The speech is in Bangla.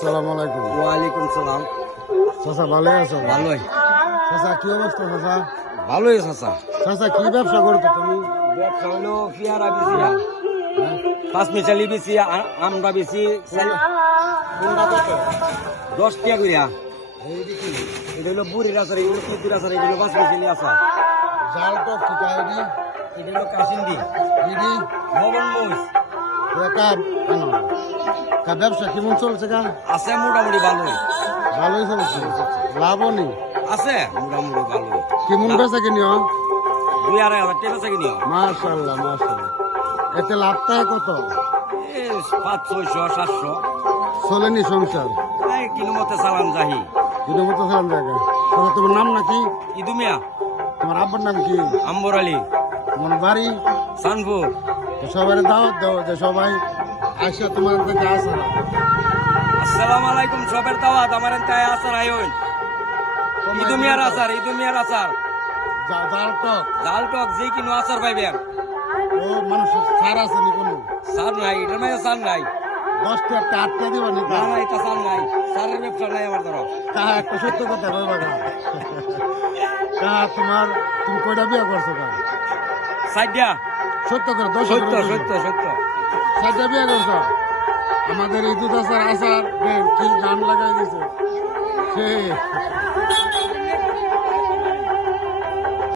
আসসালামু আলাইকুম। ওয়ালাইকুম সালাম। চাচা ভালো আছো? ভালোই। চাচা কি অবস্থা চাচা? ভালোই চাচা। চাচা কি ব্যবসা করতো তুমি? ব্যবসা হলো পেয়ারা বেশি পাঁচ মিশালি বেশি আমরা বেশি দশ টাকা করিয়া এটা হলো বুড়ির আচার এগুলো কুকুর আচার এগুলো পাঁচ মিশালি আচার। জাল তো ঠিক এটা হলো লবণ মরিচ। কা ব্যবসা কেমন চলছে কা? আছে মোটামুটি ভালোই। ভালোই চলছে। লাভও নেই। আছে মোটামুটি ভালোই। কেমন বেচা কিনিও দুই আড়াই হাজার টাকা চাকি নিও মাশাল্লাহ মাশাল্লাহ এতে লাভটা কত? এই পাঁচ ছয়শো সাতশো। চলেনি সংসার? এই কিলো মতে চালান যাহি। দিনের মতো চলান জায়গা তাহলে তোমার নাম নাকি? ইদুমিয়া। তোমার আব্বার নাম কি? আম্বর আলী। তোমার বাড়ি? সানপুর তো সবাই দাওয়াত দাও যে সবাই আসে তোমার কাছে আসে আসসালামু আলাইকুম সবের দাওয়াত আমার এনতায় আসার আয়োন ইদুমিয়ার আচার ইদুমিয়ার আচার জা- জাল টক। ডাল টক যে কিনো আচার পাইবেন ও মানুষ সার আছে নি কোনো? সার নাই এটার মাঝে সার নাই। দশটা একটা আটটা দিবা নি না না এটা সার নাই। সারের ব্যবসা নাই আমার ধরো। তা একটা সত্য কথা কইবা গা তা তোমার তুমি কয়টা বিয়ে করছ সাইডিয়া সত্য করে দশ সত্য সত্য সত্য। সেটা বিয়ে করছ? আমাদের ঈদুদ আসার আসার কি গান লাগাই দিছে? সে